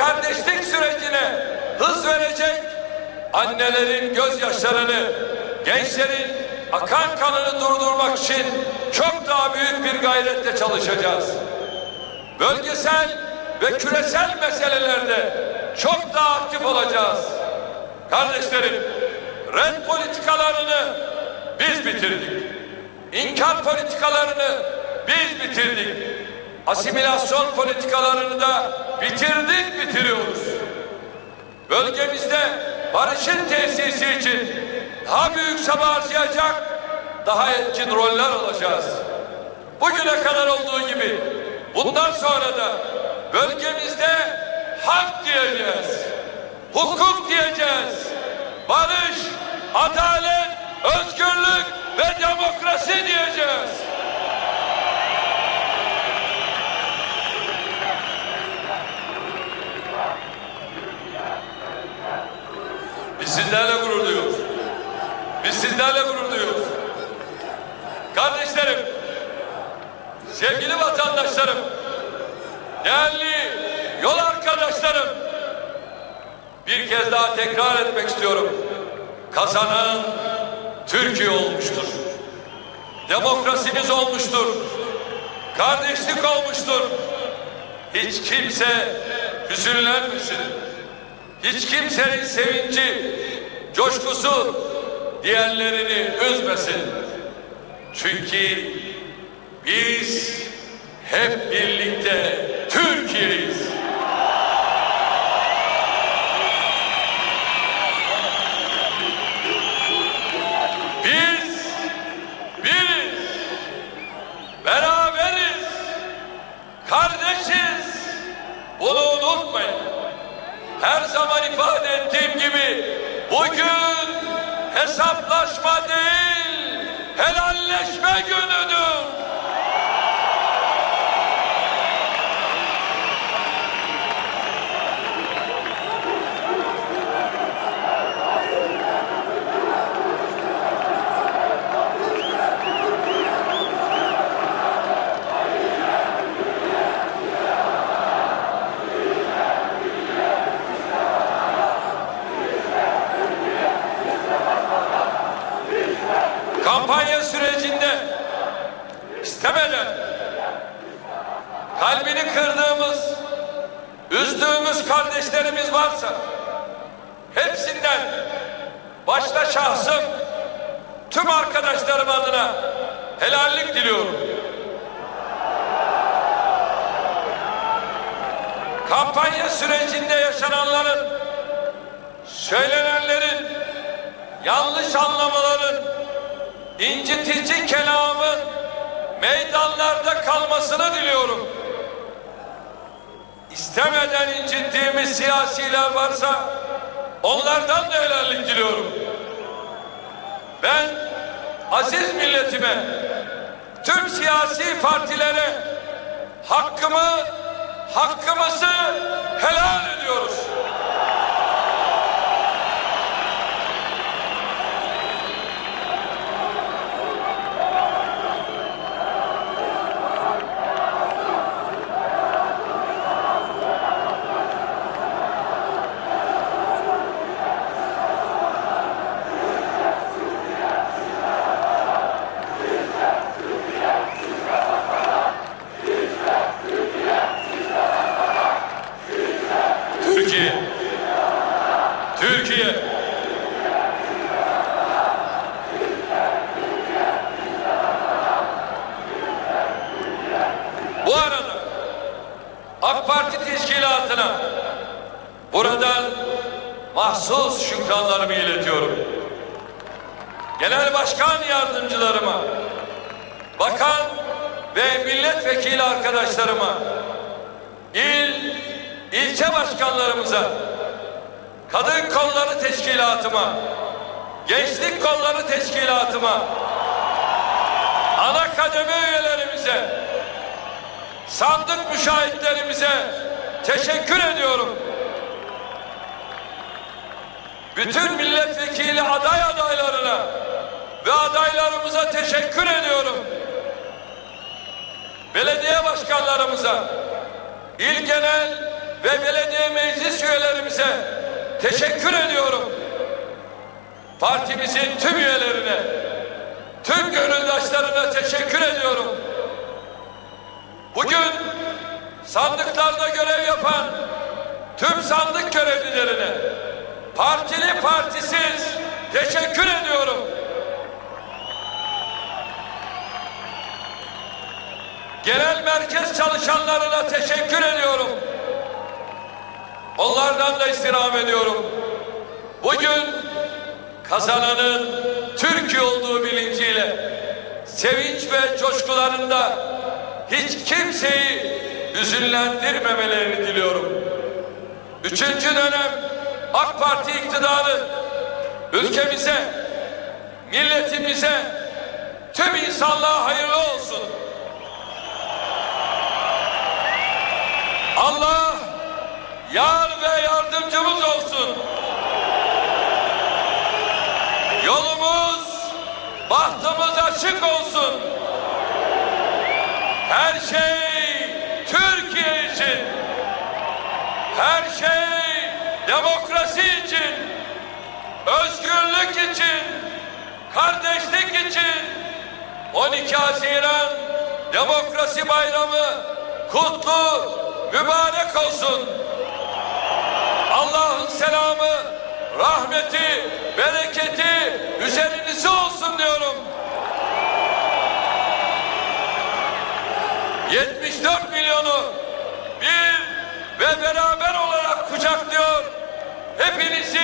kardeşlik sürecine hız verecek, annelerin gözyaşlarını, gençlerin akan kanını durdurmak için çok daha büyük bir gayretle çalışacağız. Bölgesel ve küresel meselelerde çok daha aktif olacağız. Kardeşlerim, red politikalarını biz bitirdik. İnkar politikalarını biz bitirdik. Asimilasyon politikalarını da bitirdik, bitiriyoruz. Bölgemizde barışın tesisi için daha büyük çaba harcayacak, daha etkin roller alacağız. Bugüne kadar olduğu gibi bundan sonra da bölgemizde hak diyeceğiz, hukuk diyeceğiz, barış, adalet, özgürlük ve demokrasi diyeceğiz. Biz sizlerle gurur duyuyoruz. Biz sizlerle gurur duyuyoruz. Kardeşlerim, sevgili vatandaşlarım, değerli yol arkadaşlarım, bir kez daha tekrar etmek istiyorum. Kazanan Türkiye olmuştur. Demokrasimiz olmuştur. Kardeşlik olmuştur. Hiç kimse hüzünlenmesin. Hiç kimsenin sevinci, coşkusu diğerlerini üzmesin. Çünkü biz hep birlikte Türkiye'yiz. Bunu. Her zaman ifade ettiğim gibi bugün hesaplaşma değil, helalleşme günüdür. Kampanya sürecinde istemeden kalbini kırdığımız, üzdüğümüz kardeşlerimiz varsa hepsinden başta şahsım tüm arkadaşlarım adına helallik diliyorum. Kampanya sürecinde yaşananların, söylenenlerin, yanlış anlamaların, incitici kelamın meydanlarda kalmasını diliyorum. İstemeden incittiğimiz siyasiler varsa onlardan da helallik diliyorum. Ben aziz milletime, tüm siyasi partilere hakkımı, hakkımızı helal ediyoruz. Türkiye. Türkiye. Bu arada AK Parti teşkilatına buradan mahsus şükranlarımı iletiyorum. Genel başkan yardımcılarıma, bakan ve milletvekili arkadaşlarıma, il, ilçe başkanlarımıza, kadın kolları teşkilatıma, gençlik kolları teşkilatıma, ana kademe üyelerimize, sandık müşahitlerimize teşekkür ediyorum. Bütün milletvekili aday adaylarına ve adaylarımıza teşekkür ediyorum. Belediye başkanlarımıza, il genel ve belediye meclis ülkemize teşekkür ediyorum. Partimizin tüm üyelerine, tüm gönüldaşlarına teşekkür ediyorum. Bugün sandıklarda görev yapan tüm sandık görevlilerine, partili partisiz teşekkür ediyorum. Genel merkez çalışanlarına teşekkür ediyorum. Onlardan da istirham ediyorum. Bugün kazananın Türkiye olduğu bilinciyle sevinç ve coşkularında hiç kimseyi hüzünlendirmemelerini diliyorum. Üçüncü dönem AK Parti iktidarı ülkemize, milletimize, tüm insanlığa hayırlı olsun. Allah yar ve yardımcımız olsun. Yolumuz, bahtımız açık olsun. Her şey demokrasi için. Özgürlük için. Kardeşlik için. 12 Haziran Demokrasi Bayramı kutlu, mübarek olsun. Allah'ın selamı, rahmeti, bereketi üzerinize olsun diyorum. 74 milyonu bir ve beraber olarak kucaklıyor. é feliz.